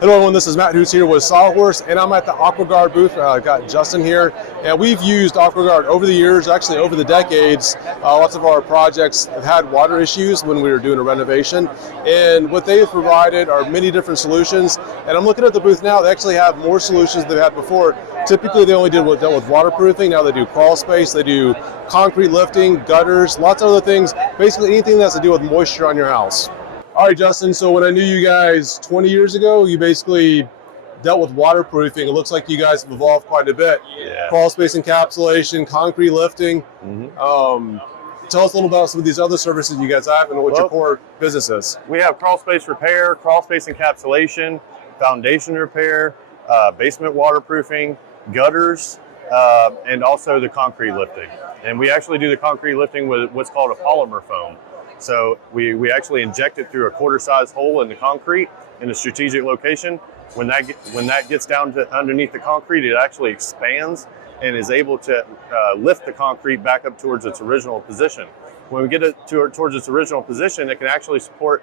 Hello everyone, this is Matt who's here with Sawhorse, and I'm at the AquaGuard booth. I've got Justin here, and we've used AquaGuard over the years, actually over the decades. Lots of our projects have had water issues when we were doing a renovation, and what they've provided are many different solutions. And I'm looking at the booth now, they actually have more solutions than they've had before. Typically they only dealt with waterproofing, now they do crawl space, they do concrete lifting, gutters, lots of other things, basically anything that has to do with moisture on your house. All right, Justin, so when I knew you guys 20 years ago, you basically dealt with waterproofing. It looks like you guys have evolved quite a bit. Yeah. Crawl space encapsulation, concrete lifting. Tell us a little about some of these other services you guys have and what your core business is. We have crawl space repair, crawl space encapsulation, foundation repair, basement waterproofing, gutters, and also the concrete lifting. And we actually do the concrete lifting with what's called a polymer foam. So we actually inject it through a quarter-size hole in the concrete in a strategic location. When that gets down to underneath the concrete, it actually expands and is able to lift the concrete back up towards its original position. When we get it towards its original position, it can actually support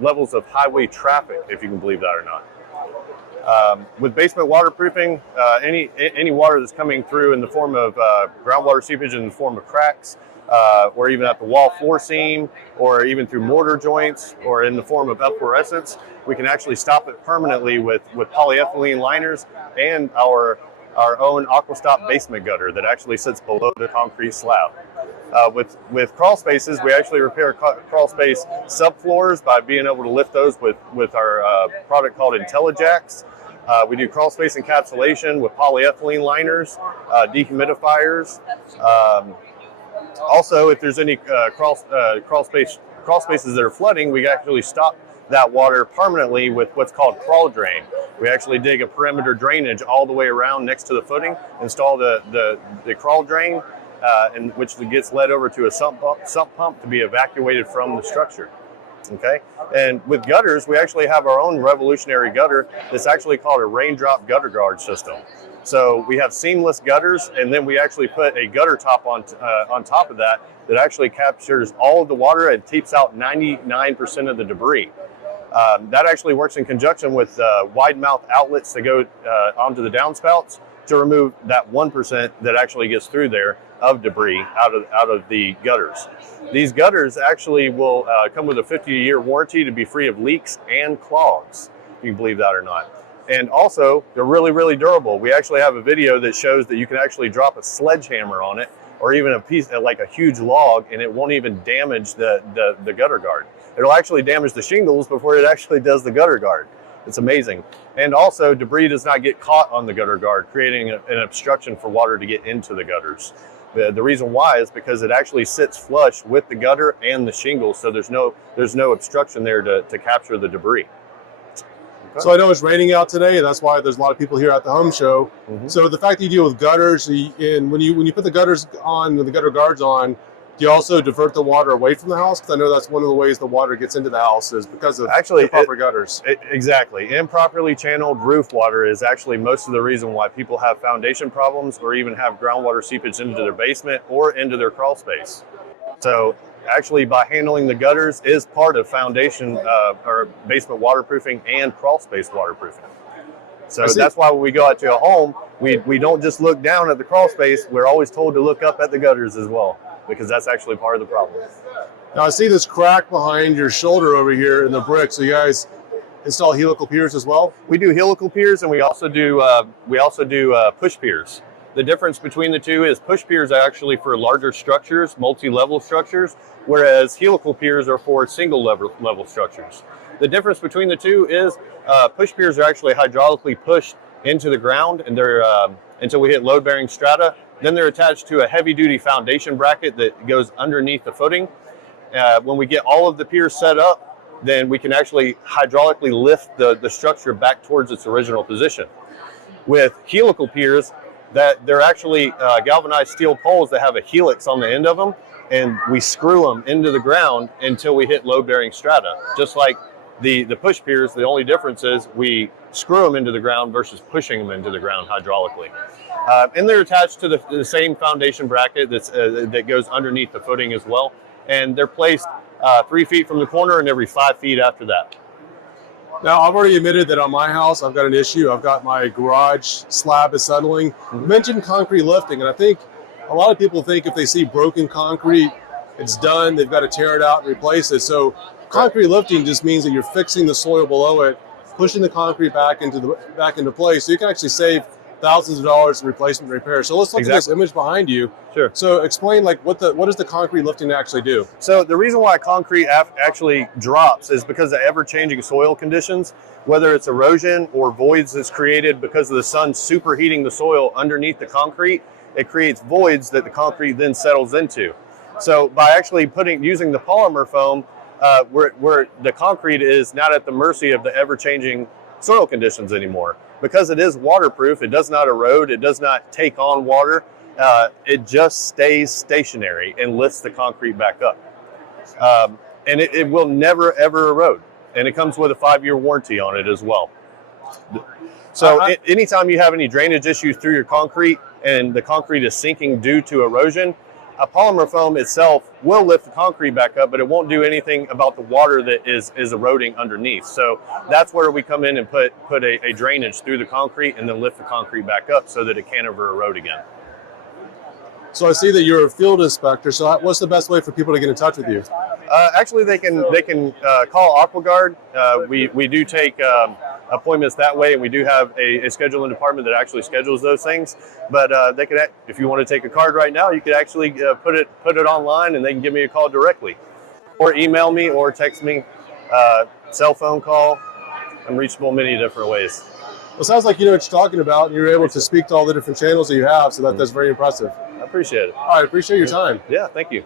levels of highway traffic, if you can believe that or not. With basement waterproofing, any water that's coming through in the form of groundwater seepage in the form of cracks, or even at the wall floor seam, or even through mortar joints, or in the form of efflorescence, we can actually stop it permanently with polyethylene liners and our own AquaStop basement gutter that actually sits below the concrete slab. With crawl spaces, we actually repair crawl space subfloors by being able to lift those with our product called IntelliJacks. We do crawl space encapsulation with polyethylene liners, dehumidifiers. Also, if there's any crawl spaces that are flooding, we actually stop that water permanently with what's called crawl drain. We actually dig a perimeter drainage all the way around next to the footing, install the crawl drain, and which gets led over to a sump pump to be evacuated from the structure. Okay, and with gutters, we actually have our own revolutionary gutter that's actually called a raindrop gutter guard system. So we have seamless gutters, and then we actually put a gutter top on top of that actually captures all of the water and keeps out 99% of the debris. That actually works in conjunction with wide mouth outlets that go onto the downspouts to remove that 1% that actually gets through there of debris out of the gutters. These gutters actually will come with a 50-year warranty to be free of leaks and clogs, if you can believe that or not. And also, they're really, really durable. We actually have a video that shows that you can actually drop a sledgehammer on it, or even a piece, like a huge log, and it won't even damage the gutter guard. It'll actually damage the shingles before it actually does the gutter guard. It's amazing. And also, debris does not get caught on the gutter guard, creating an obstruction for water to get into the gutters. The reason why is because it actually sits flush with the gutter and the shingles, so there's no obstruction there to capture the debris. Okay. So I know it's raining out today, and that's why there's a lot of people here at the home show. So the fact that you deal with gutters, and when you put the gutters on, the gutter guards on, do you also divert the water away from the house? Because I know that's one of the ways the water gets into the house is because of improper gutters. Exactly. Improperly channeled roof water is actually most of the reason why people have foundation problems or even have groundwater seepage into their basement or into their crawl space. So actually, by handling the gutters is part of foundation or basement waterproofing and crawl space waterproofing. So that's why when we go out to a home, we don't just look down at the crawl space. We're always told to look up at the gutters as well, because that's actually part of the problem. Now I see this crack behind your shoulder over here in the brick. So you guys install helical piers as well? We do helical piers, and we also do push piers. The difference between the two is push piers are actually for larger structures, multi-level structures, whereas helical piers are for single level structures. The difference between the two is push piers are actually hydraulically pushed into the ground, and they're until we hit load-bearing strata. Then they're attached to a heavy-duty foundation bracket that goes underneath the footing. When we get all of the piers set up, then we can actually hydraulically lift the structure back towards its original position. With helical piers, that they're actually galvanized steel poles that have a helix on the end of them, and we screw them into the ground until we hit load-bearing strata. Just like the push piers, the only difference is we screw them into the ground versus pushing them into the ground hydraulically. And they're attached to the same foundation bracket that goes underneath the footing as well. And they're placed 3 feet from the corner and every 5 feet after that. Now, I've already admitted that on my house, I've got an issue. I've got my garage slab is settling. You mentioned concrete lifting, and I think a lot of people think if they see broken concrete, it's done. They've got to tear it out and replace it. So concrete lifting just means that you're fixing the soil below it, pushing the concrete back into place. So you can actually save thousands of dollars in replacement repair. So let's look at this image behind you. Sure. So explain, like, what does the concrete lifting actually do? So the reason why concrete actually drops is because of ever-changing soil conditions, whether it's erosion or voids that's created because of the sun superheating the soil underneath the concrete. It creates voids that the concrete then settles into. So by actually using the polymer foam, where the concrete is not at the mercy of the ever-changing soil conditions anymore. Because it is waterproof, it does not erode, it does not take on water, it just stays stationary and lifts the concrete back up. And it will never ever erode. And it comes with a 5-year warranty on it as well. So anytime you have any drainage issues through your concrete and the concrete is sinking due to erosion, a polymer foam itself will lift the concrete back up, but it won't do anything about the water that is eroding underneath. So that's where we come in and put a drainage through the concrete and then lift the concrete back up so that it can't ever erode again. So I see that you're a field inspector. So what's the best way for people to get in touch with you? Actually, they can call AquaGuard. We do take appointments that way, and we do have a scheduling department that actually schedules those things. But they could, if you want to take a card right now, you could actually put it online, and they can give me a call directly, or email me, or text me, cell phone call. I'm reachable many different ways. Well, it sounds like you know what you're talking about, and you're able to speak to all the different channels that you have. So that's very impressive. I appreciate it. All right, appreciate your time. Yeah, thank you.